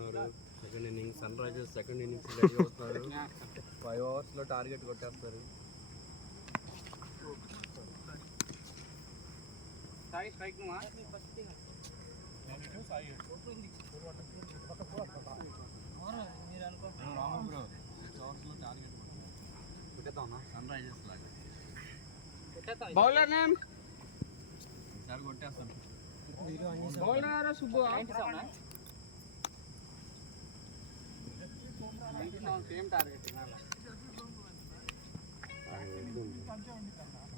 అవుతున్నారు. Second innings Sunrisers second innings ready అవుతున్నారు. 5 ఓవర్స్లో టార్గెట్ కొట్టేస్తారు. సన్ రైజర్స్ లాగా బౌలర్ నేమ్ ఈసారి కొట్టేస్తాను. బౌలర్ సుబ్బు సేమ్ టార్గెట్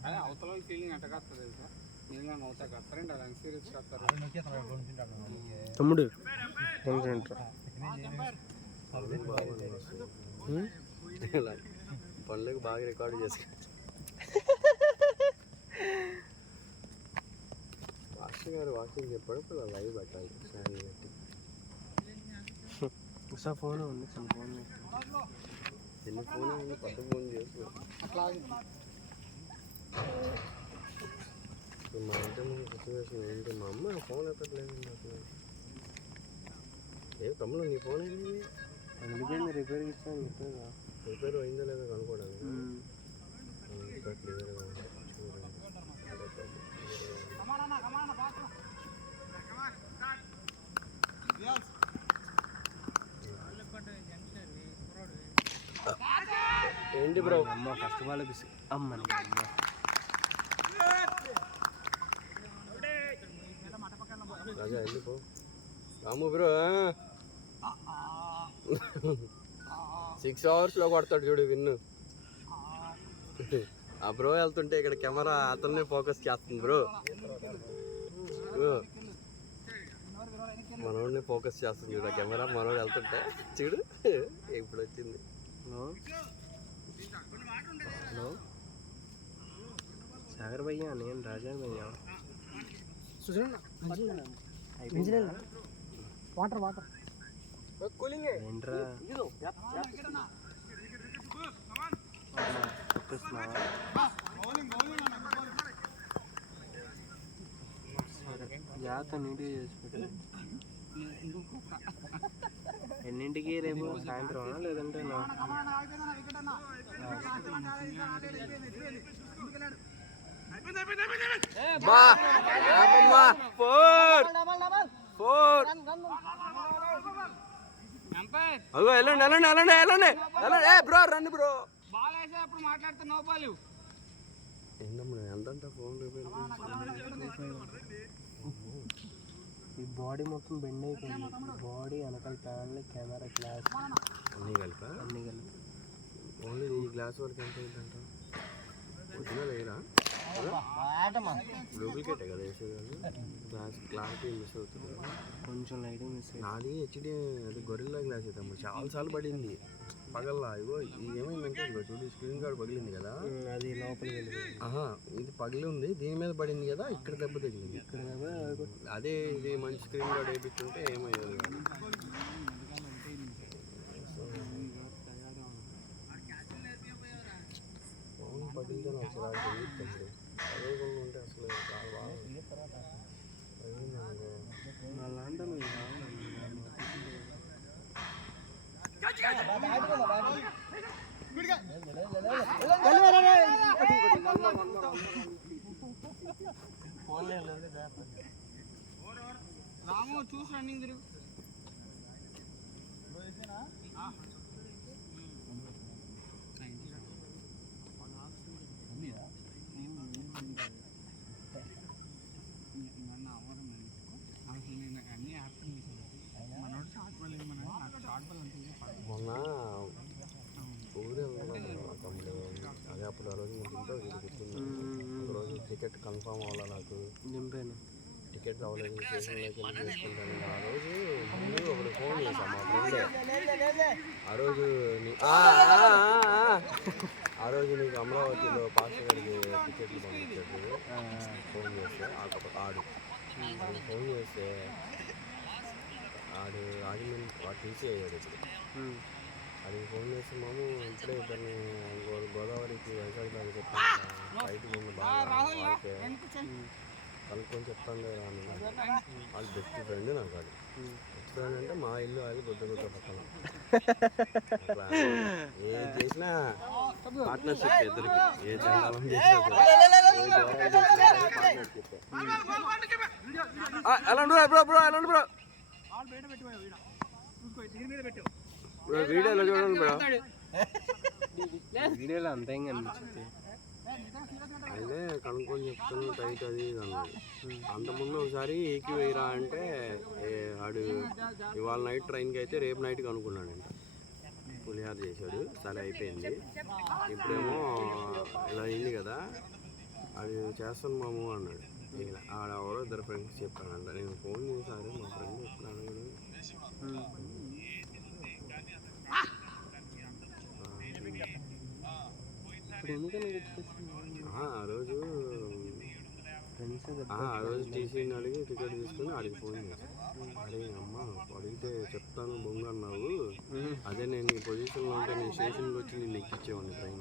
అదే అవతల ఫీలింగ్ ఎట్ట కాస్తుంది తెలుసా? నేను అవుతా కస్తారండి అలా సీరియస్ చేస్తారు. తమ్ముడు పనులకు బాగా రికార్డు చేసుకో. మాస్టర్ గారు వాకింగ్ చెప్పాడు, లైవ్ పెట్టాలి. శారీ పెట్టి ఫోన్ ఉంది, చిన్న ఫోన్ చిన్న ఫోన్ ఉంది, కొత్త ఫోన్ చేస్తున్నాం. మా ఇంటి ముందు సిచ్యువేషన్ ఏంటి? మా అమ్మ ఫోన్ ఎత్తట్లేదండి అసలు. ఏ తమ్ముడు నీ ఫోన్ ఏంటి? అందుకని రిపేర్కి ఇచ్చాను. రిపేర్ అయిందో లేదో కనుక్కోవడానికి ఇంకా క్లియర్గా చూడండి. ఏంటి బ్రో? అమ్మ ఫస్ట్ బాల్ అమ్మని రాజా వెళ్ళిపో. రాము బ్రో 6 అవర్స్లో కొడతాడు చూడు విన్ను. ఆ బ్రో వెళ్తుంటే ఇక్కడ కెమెరా అతన్నే ఫోకస్ చేస్తుంది బ్రో. మనోడిని ఫోకస్ చేస్తుంది చూడు ఆ కెమెరా. మనోడు వెళ్తుంటే చూడు ఇప్పుడు వచ్చింది. హలో సాగర్ భయ్యా, నేను రాజా భయ్యా. వాటర్ వాటర్ ఏంట్రా జాగ్రత్త నీట్గా చేసి పెట్టాలి. ఎన్నింటికి రేపు సాయంత్రం లేదంటే అగో వెళ్ళండి వెళ్ళండి వెళ్ళండి వెళ్ళండి వెళ్ళండి. ఏ బ్రో రండి బ్రో. బాల్ వేసేటప్పుడు మాట్లాడితే నో బాల్. ఏంటమ్మా ఎంతంట ఫోన్ రిపేర్? ఈ బాడీ మొత్తం బెండ్ అయిపోయింది. బాడీ వెనకాల ప్యానల్, కెమెరా, గ్లాస్ అన్నీ కలిపా? అన్నీ కలిపి. ఓన్లీ ఈ గ్లాస్ వరకు ఎంత అయిందంట? ఒరిజినల్ లేరా? డూప్లికేటే కదా వేసేది. గ్లాస్ క్లారిటీ మిస్ అవుతుంది కదా కొంచెం లైటింగ్ మిస్ అయ్యింది. నాది హెచ్డి అది గొరిల్లా గ్లాస్ అయితే అమ్మ చాలాసార్లు పడింది పగల్లా. ఇగో ఇది ఏమైందంటే ఇగో చూడు స్క్రీన్ గార్డ్ పగిలింది కదా, అది లోపలికి వెళ్ళింది. ఇది పగిలి ఉంది, దీని మీద పడింది కదా, ఇక్కడ దెబ్బ తగిలింది. ఇక్కడ అదే ఇది మంచి స్క్రీన్ గార్డ్ వేయించుంటే ఏమయ్యేది. ఫోన్ పగిలితే నాకు అసలు తెలియదు. పగలకుండా ఉంటే అసలు చాలా బాగా అలాంటి రాము చూసి రన్నింగ్ తిరుగు. మొన్న ఊరే తమ్ముడు అదే అప్పుడు ఆ రోజు నేను గుర్తుంది. ఒకరోజు టికెట్ కన్ఫామ్ అవ్వాలి, నాకు నింపాను. టికెట్ అవ్వలేదు, స్టేషన్లోకి వెళ్ళి చేసుకుంటాను. ఆ రోజు ముందు ఒకటి ఫోన్ చేశాను మా ఫ్రెండే. ఆ రోజు నీకు అమరావతిలో పాస్టర్ గారికి టికెట్లు పంపించాడు. ఫోన్ చేస్తే ఆడు ఫోన్ చేస్తే వాడు టీసీ అయ్యాడు. ఇప్పుడు అడిగి ఫోన్ చేసి మాము ఇప్పుడే ఇద్దరిని గోదావరికి వైజాగ్ దాకా చెప్పాను. బయటకు ఉంది బాగా వాళ్ళకి కనుక్కొని చెప్తాను కదా అన్న. వాళ్ళు బెస్ట్ ఫ్రెండ్ నాకు వాళ్ళు. బెస్ట్ ఫ్రెండ్ అంటే మా ఇల్లు వాళ్ళు గుద్ద పక్కన. అట్లా ఏది చేసినా పార్ట్నర్షిప్ ఇద్దరికి. ఏ చండాలం చేసినా ఎలా బ్రో బ్రో ఎలా బ్రో వీడియోలో చూడండి బ్రో. వీడియోలో అంత ఏం కనిపించింది. అయితే కనుక్కొని చెప్తాను టైట్ అది ఇది అన్నాడు. అంతకుముందు ఒకసారి ఏకి వేయరా అంటే వాడు ఇవాళ నైట్ ట్రైన్కి అయితే రేపు నైట్కి అనుకున్నాడంట. పులిహార చేశాడు, సరే అయిపోయింది. ఇప్పుడేమో ఇలా అయింది కదా, అది చేస్తాను మాము అన్నాడు. ఆడ ఎవరో ఇద్దరు ఫ్రెండ్స్ చెప్పానంట. నేను ఫోన్ చేశాను, మా ఫ్రెండ్ ఎప్పుడు అడగడు. ఆ రోజు టీసీని అడిగి టికెట్ తీసుకుని అడిగి ఫోన్ చేశాను. అరే అమ్మ అడిగితే చెప్తాను బొంగు అన్నావు, అదే నేను ఈ పొజిషన్లో ఉంటే నేను స్టేషన్కి వచ్చి నేను ఎక్కించేవాడిని ట్రైన్.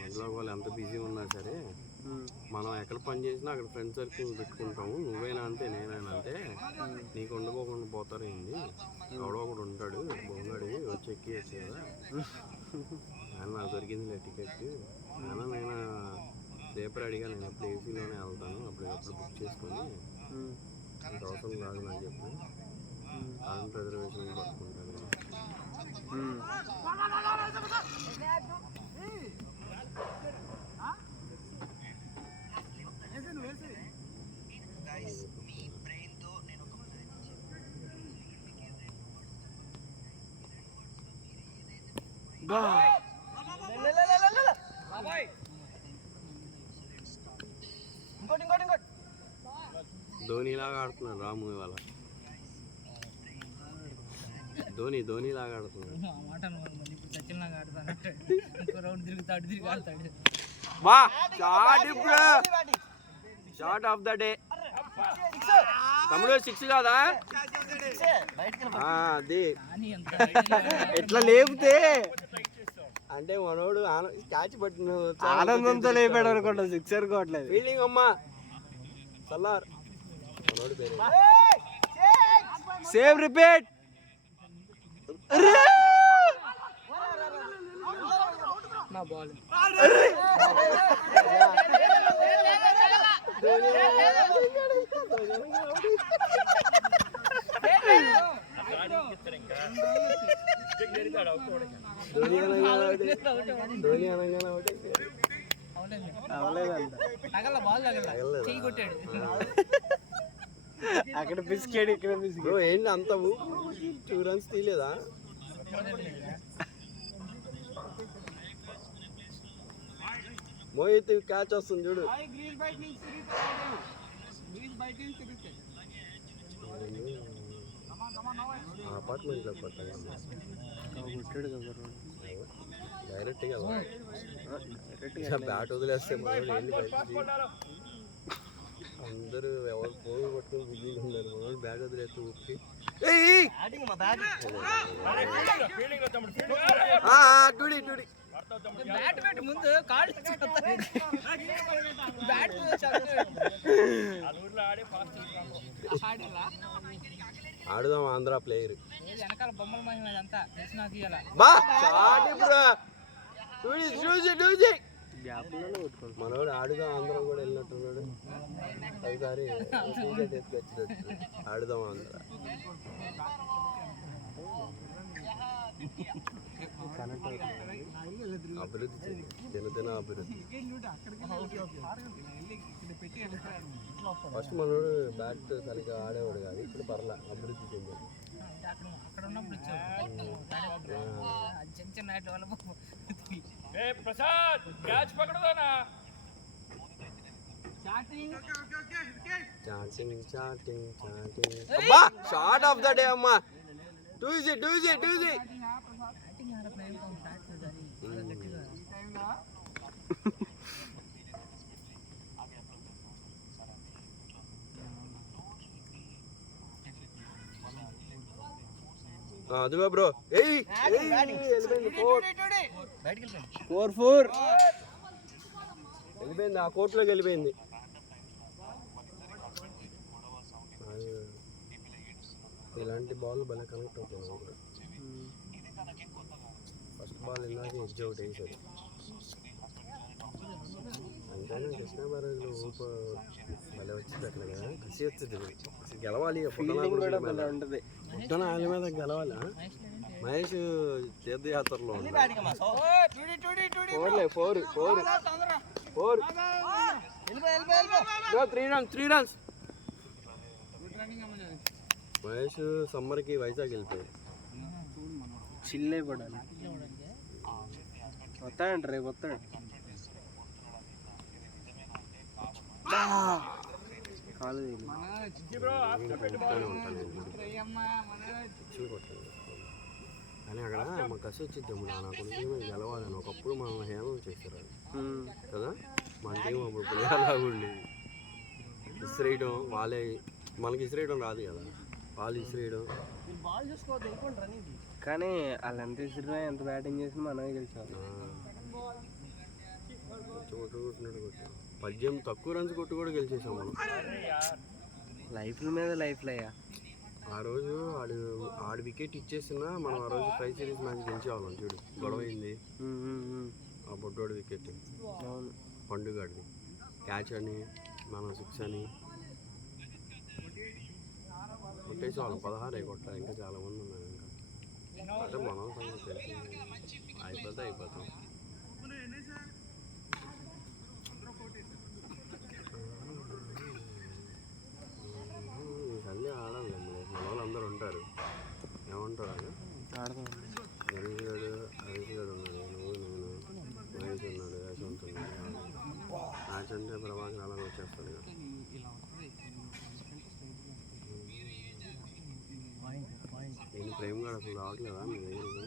మధ్యలో వాళ్ళు ఎంత బిజీ ఉన్నా సరే మనం ఎక్కడ పని చేసినా అక్కడ ఫ్రెండ్ సర్కిల్ పెట్టుకుంటాము. నువ్వైనా అంతే నేనైనా అంతే, నీకు ఉండకోకుండా పోతారు ఏంది, ఎవడో ఒకడు ఉంటాడు బొంగాడి వచ్చి ఎక్కియచ్చు కదా. నాకు దొరికిందిలే టికెట్ అయినా నేను రేపర్ అడిగా. నేను ఎప్పుడు ఏసీలోనే వెళ్తాను, అప్పుడు బుక్ చేసుకొని అంత అవసరం కాదు నాకు చెప్పి కరెంట్ రిజర్వేషన్ పట్టుకుంటాను. ధోనిలాగా ఆడుతున్నాడు రాము ఇవాళ. ధోనిలాగా ఆడుతున్నాడు. షాట్ ఆఫ్ ద డే తమ్ముడు. 6 కాదా అది ఎట్లా లేపితే అంటే మనోడు క్యాచ్ పట్టిన ఆనందంతో లేపాడు అనుకుంటా, 6 అనుకోవట్లేదు. ఫీలింగ్ అమ్మా సల్లార్ మనోడు పేరు. Save repeat. నా బాల్ అక్కడ బిస్కెట్ ఇక్కడ బిస్కెట్. ఏంటి అంత 2 runs తీయలేదా? మోహిత్ క్యాచ్ వస్తుంది చూడు. అపార్ట్మెంట్ లో కొట్టాడు డైరెక్ట్గా బ్యాట్ వదిలేస్తే అందరూ ఎవరు ఫోన్ పట్టుకొని బిజీగా ఉన్నారు. మనోడు బ్యాట్ వదిలేస్తే ఊపి టూడి ఆడుదాం ఆంధ్ర ప్లేయర్. మనోడు ఆడుదాం ఆంధ్ర కూడా వెళ్ళినట్టున్నాడు. ఒకసారి ఎత్తుకొచ్చినట్టు ఆడుదాం ఆంధ్ర. అభివృద్ధి చెంది దినదిన అభివృద్ధి. ఫస్ట్ మనోడు బ్యాట్ సరిగ్గా ఆడేవాడు కాదు, ఇప్పుడు పర్లా అభివృద్ధి చెందాడు. షార్ట్ ఆఫ్ ద డే అమ్మా. టూ ఈజీ అదిగో బ్రో. 4 వెళ్ళిపోయింది, ఆ కోర్టులోకి వెళ్ళిపోయింది. ఇలాంటి బాల్ భలే కనెక్ట్ అవుతుంది నాకు కూడా. ఫస్ట్ బాల్ ఇందాక ఎడ్జ్ అవుట్ వేసాడు. అంతైనా కృష్ణా బ్యారేజ్లో ఊప భలే వచ్చింది అక్కడ కదా, కసి వచ్చింది. అసలు గెలవాలి పుట్టన ఆయన మీద గెలవాలి. మహేష్ తీర్థయాత్రలో త్రీ రన్స్. మహేష్ సమ్మర్కి వైజాగ్ వెళ్ళిపోయాడు. చిల్ అయిపోయాడు. వస్తాడంట రేపు వస్తాడు. కాలు కానీ అక్కడ మా కసి వచ్చిద్దాం నా కొడుకు గెలవాలని. ఒకప్పుడు మనం హేమం చేస్తారు కదా, మన టీం అప్పుడు ప్లేయర్లా ఉండేది. ఇసిరేయడం వాళ్ళే, మనకి ఇసిరేయడం రాదు కదా, వాళ్ళు ఇసిరేయడం. కానీ వాళ్ళు ఎంత ఇసిరినా ఎంత బ్యాటింగ్ చేసినా మనమే గెలిచాం. కొట్టినట్టు కొట్టాం. 18 తక్కువ రన్స్ కొట్టి కూడా గెలిచేసాం మనం. లైఫ్ల మీద లైఫ్లు అయ్యా. ఆ రోజు ఆడు వికెట్ ఇచ్చేసినా మనం ఆ రోజు 5 సిరీస్ మ్యాచ్ గెలిచేవాళ్ళం. చూడు గొడవ అయింది ఆ బొడ్డోడు వికెట్, పండుగాడిది క్యాచ్ అని మనం 6 అని కొట్టేసేవాళ్ళం. 16 కొట్టాలి, ఇంకా చాలా మంది ఉన్నారు. ఇంకా అంటే మనం సంగతి తెలిసి అయిపోతాం. తల్లి ఆడాలి, మన వాళ్ళు అందరూ ఉంటారు. ఏమంటారు అని గణేష్ గారు ఉన్నాడు, నువ్వు నేను మహేష్ ఉన్నాడు, యశవంత్ ఉన్నాడు. మ్యాచ్ అంటే ప్రభాకర్ అలా వచ్చేస్తాడు కదా. నేను ప్రేమ్ గారు అసలు రావట్లేదా మీ దగ్గరికి?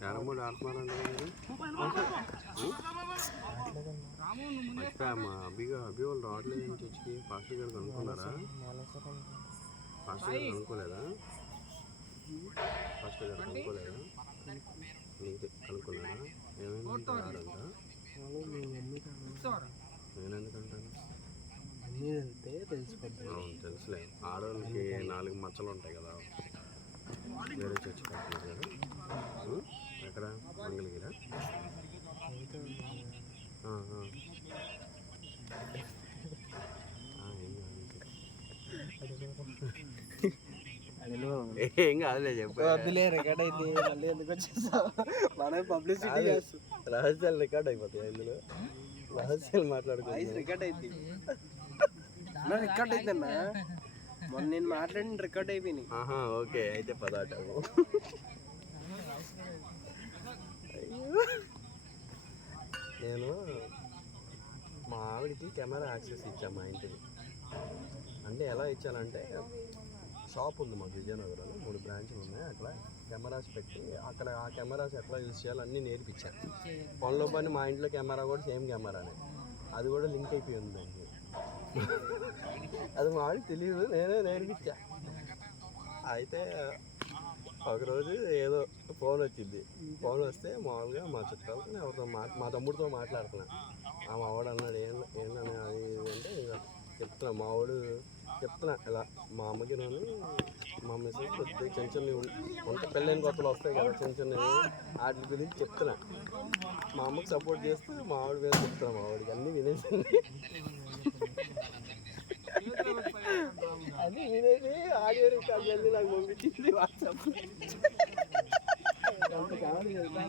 క్యారమ్ బోర్డు ఆడుతున్నారంటే మా అభి వాళ్ళు రావట్లేదు అని చర్చికి. ఫాస్టర్ గారు కనుక్కున్నారా? ఫాస్టర్ గారు కనుక్కోలేదా? నీకు కనుక్కున్నారా? ఏమైనా రాడంట. నేనెందుకంటాను? అవును తెలుసులే, ఆడవాళ్ళకి 4 మచ్చలు ఉంటాయి కదా. వేరే చర్చి కట్టినారు కదా. ఎక్కడ మంగళగిరా? ఏం కాదులే చెప్పు. రికార్డ్ అయితే మళ్ళీ ఎందుకు వచ్చేసావు? మనం పబ్లిసిటీ రహస్యాలు రికార్డ్ అయిపోతాయి ఇందులో. రహస్యాలు మాట్లాడుకోవాలి. రికార్డ్ అయింది, రికార్డ్ అయిందన్నా. మొన్న నేను మాట్లాడిన రికార్డ్ అయిపోయినాయి. ఓకే అయితే పదాట. నేను మా ఆవిడకి కెమెరా యాక్సెస్ ఇచ్చాను మా ఇంటికి. అంటే ఎలా ఇచ్చానంటే, షాప్ ఉంది మాకు విజయనగరంలో, 3 బ్రాంచ్లు ఉన్నాయి. అక్కడ కెమెరాస్ పెట్టి అక్కడ ఆ కెమెరాస్ ఎట్లా యూజ్ చేయాలో అన్నీ నేర్పించాను. ఫోన్లో పని మా ఇంట్లో కెమెరా కూడా సేమ్ కెమెరానే, అది కూడా లింక్ అయిపోయి ఉంది దానికి. అది మా ఆవిడకి తెలియదు, నేనే నేర్పించా. అయితే ఒకరోజు ఏదో ఫోన్ వచ్చింది. ఫోన్ వస్తే మామూలుగా మా చుట్టాలతో ఎవరితో మా తమ్ముడితో మాట్లాడుతున్నా. మా వాడు అన్నాడు, ఏంటని అది అంటే ఇంకా చెప్తున్నా. మా వాడు చెప్తున్నా ఇలా మా అమ్మకి నేను మా మిస్సెస్ కొద్దిగా చిన్న చిన్నవి ఉంటే పెళ్ళైన కొత్తలు వస్తాయి కదా, చిన్న చిన్నవి వాటి గురించి చెప్తున్నా. మా అమ్మకి సపోర్ట్ చేస్తూ మా ఆవిడ మీద చెప్తున్నా. మా వాడికి అన్నీ వినేసింది. అన్నీ వినేసి ఆడియో రికార్డ్ చేసి నాకు పంపించింది వాట్సాప్.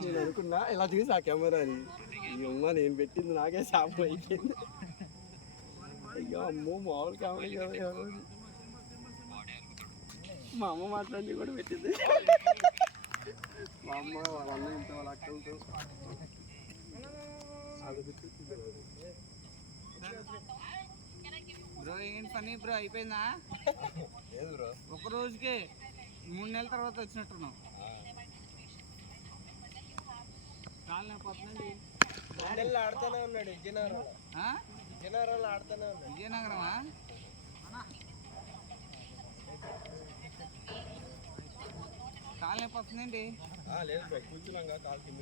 నేను అనుకున్నా ఇలా చూసి ఆ కెమెరాని, ఈ అమ్మ నేను పెట్టింది నాకే షాప్ అయిపోయింది. అయ్యో అమ్మో మామూలు కామెడీ కదా. మా అమ్మ మాట్లాడి కూడా పెట్టింది. మా అమ్మ వాళ్ళ అన్న ఇంత వాళ్ళ అక్కలతో బ్రో ఏంటి పని బ్రో అయిపోయిందా? లేదు బ్రో, ఒక రోజుకే 3 నెలల తర్వాత వచ్చినట్టున్నావు. ఆడుతూనే ఉన్నాడు విజయనగరంలో ఆడుతూనే ఉన్నాడు. విజయనగరమా? కాలు నొప్పి వస్తుందండి. లేదు బ్రో, కూర్చున్నాగా కాలు కింద.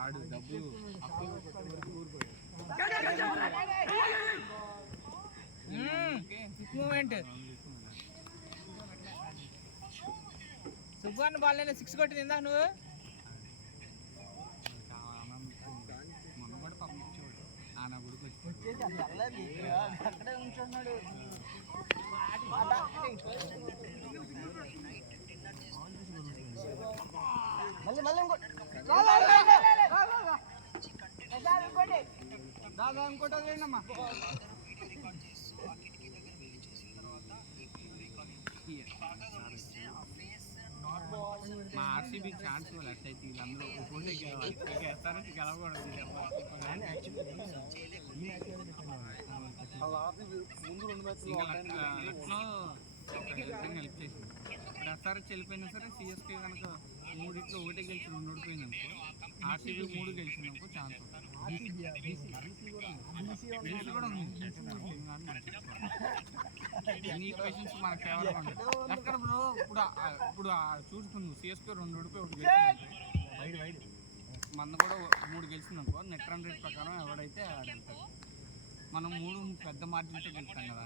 ఆడు డబ్బులు మూమెంట్ సుబ్బాన్ బాల్ 6 కొట్టింది ఇందాక నువ్వు మొన్న కూడా పాపం ఇచ్చేవాడు ఆనా గుడికి అక్కడే ఉంటున్నాడు మళ్ళీ ఇంకోటమ్మా మా ఆర్సీబీ ఛాన్స్ అట్లయితే వీళ్ళందరూ ఒక్కొక్కటి గెలుస్తారంటే గెలవకూడదు లక్నో హెల్ప్ చేసింది ఇప్పుడు ఎస్ఆర్హెచ్ వెళ్ళిపోయినా సరే సిఎస్కే కనుక 3 ఒకటే గెలిచి 2 ఓడిపోయింది అనుకో ఆర్సీబీ 3 గెలిచింది అనుకో ఛాన్స్ కూడా ఉంది ఈక్వేషన్స్ మనకు ఫేవర్గా ఉంటాయి ఎక్కడ బ్రో ఇప్పుడు చూసుకుంది సిఎస్కే 2 ఓడిపోయి 1 గెలిచింది మన కూడా 3 గెలిచింది అనుకో నెట్ రన్ రేట్ ప్రకారం ఎవడైతే ఆడతాడు మనం 3 పెద్ద మార్జిన్తో గెలుస్తాం కదా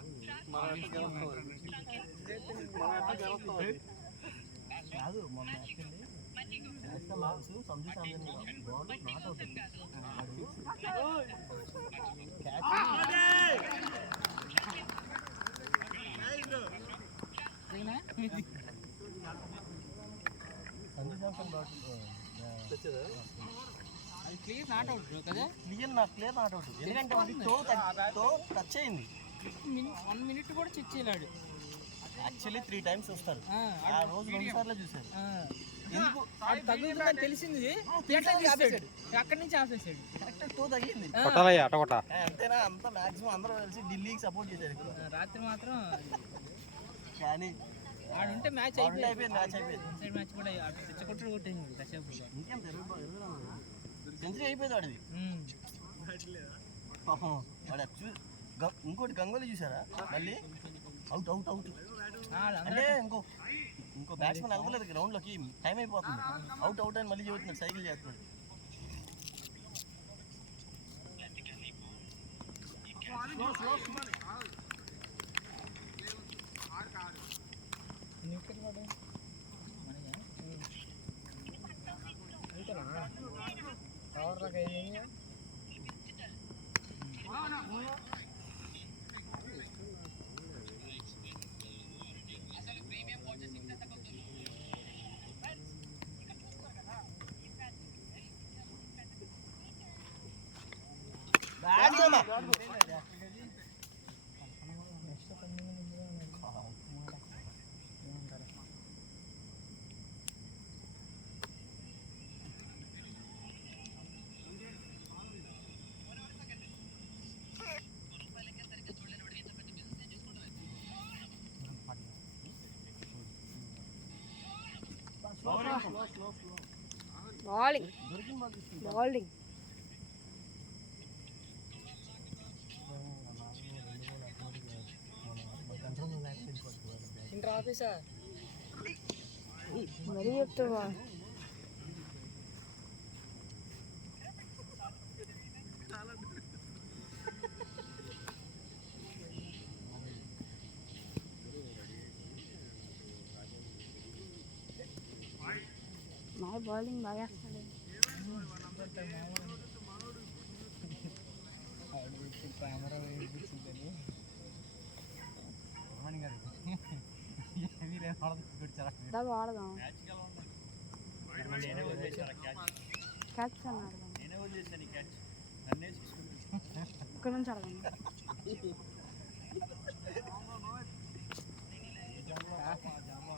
కాదు మొన్న Sanju ball not out clear not out కదా క్లియర్ నాట్ అవుట్ ఎందుకంటే తో టచ్ అయింది 1 మినిట్ కూడా చెక్ చేయలేడు యాక్చువల్లీ 3 టైమ్స్ వస్తారు ఆ రోజు 2 సార్లు చూసారు ఎందుకు తగ్గుతుందని తెలిసింది అక్కడి నుంచి ఆపేసాడు కరెక్ట్ తో తగిలింది అంతేనా అంత మాక్సిమం అందరూ కలిసి ఢిల్లీకి సపోర్ట్ చేశారు రాత్రి మాత్రం కానీ ఆడుంటే మ్యాచ్ అయిపోయింది మ్యాచ్ కూడా కొట్టుడు కొట్టేసింది దశపు ఇంకేం సెంచరీ అయిపోయింది వాడిది పాపం వాడు ఇంకోటి గంగోలీ చూసారా మళ్ళీ అవుట్ అవుట్ అవుట్ అంటే ఇంకో బ్యాట్స్మెన్ అవ్వలేదు గ్రౌండ్లోకి టైం అయిపోతుంది అవుట్ అవుట్ అని మళ్ళీ చెబుతున్నాడు సైకిల్ చేస్తున్నాడు బౌలింగ్ మరీ చెప్తావా బౌలింగ్ బాగా వేస్తాడు. దాకా ఆడదాం. క్యాచ్ అన్నాడు ఇక్కడ నుంచి ఆడదాం.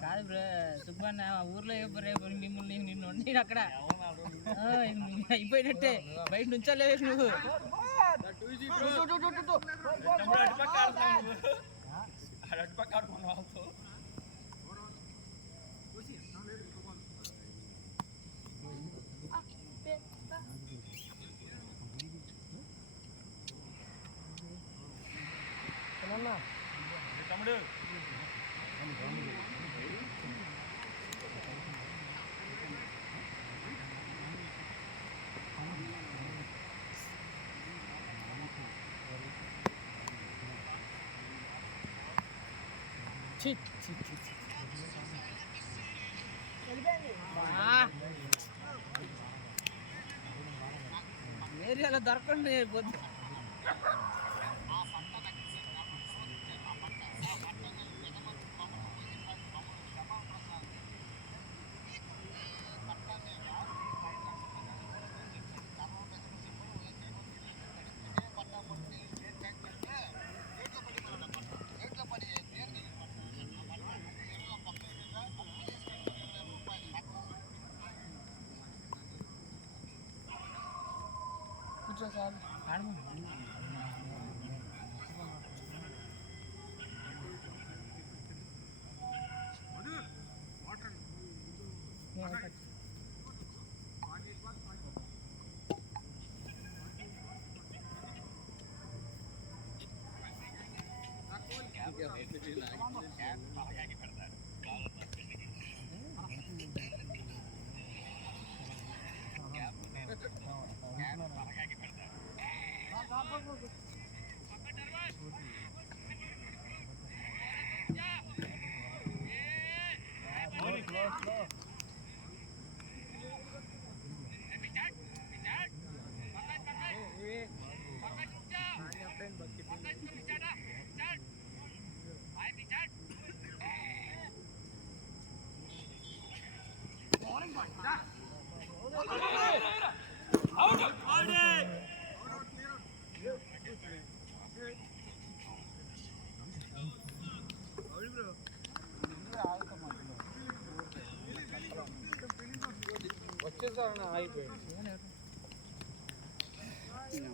కాదు బ్రో సుబ్బన్న ఊర్లో రేపు మిమ్మల్ని నిన్ను వండి అక్కడ అయిపోయినట్టే బయట నుంచోలేదు నువ్వు. ఏరియాలో దొరకండి పొద్దు. కూర్చో సార్ ఆడము.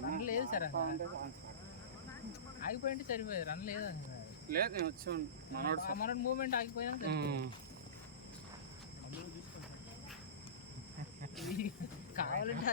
రన్ లేదు సార్ ఆగిపోయింటే సరిపోయేది. రన్ లేదా లేదు నేను వచ్చాను మనోడు మూమెంట్ ఆగిపోయినా కావాలంటే